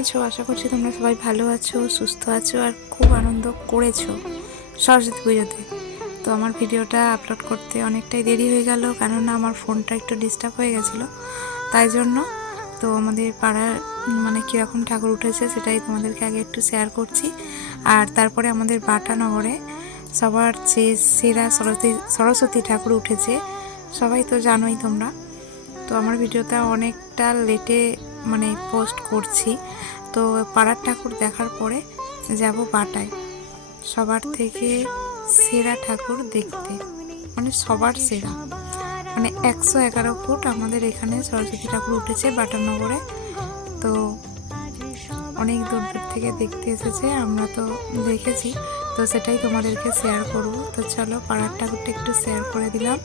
আছো? আশা করছি তোমরা সবাই ভালো আছো, সুস্থ আছো আর খুব আনন্দ করেছ সরস্বতী পুজোতে। তো আমার ভিডিওটা আপলোড করতে অনেকটাই দেরি হয়ে গেল, কেননা আমার ফোনটা একটু ডিস্টার্ব হয়ে গেছিল। তাই জন্য তো আমাদের পাড়ার মানে কীরকম ঠাকুর উঠেছে সেটাই তোমাদেরকে আগে একটু শেয়ার করছি। আর তারপরে আমাদের বাটানগরে সবার যে সেরা সরস্বতী সরস্বতী ঠাকুর উঠেছে, সবাই তো জানোই তোমরা। তো আমার ভিডিওটা অনেকটা লেটে মানে পোস্ট করছি। তো পাড়ার ঠাকুর দেখার পরে যাব বাটায়। সবার থেকে সেরা ঠাকুর দেখতে। মানে সবার সেরা। মানে একশো এগারো ফুট আমাদের এখানে সরস্বতী ঠাকুর উঠেছে বাটানগরে তো অনেক দূর দূর থেকে দেখতে এসেছে, আমরা তো দেখেছি। তো সেটাই তোমাদেরকে শেয়ার করব। তো চলো পাড়ার ঠাকুরটা একটু শেয়ার করে দিলাম।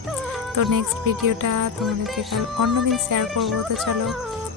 তো নেক্সট ভিডিওটা তোমাদেরকে অন্যদিন শেয়ার করব। তো চলো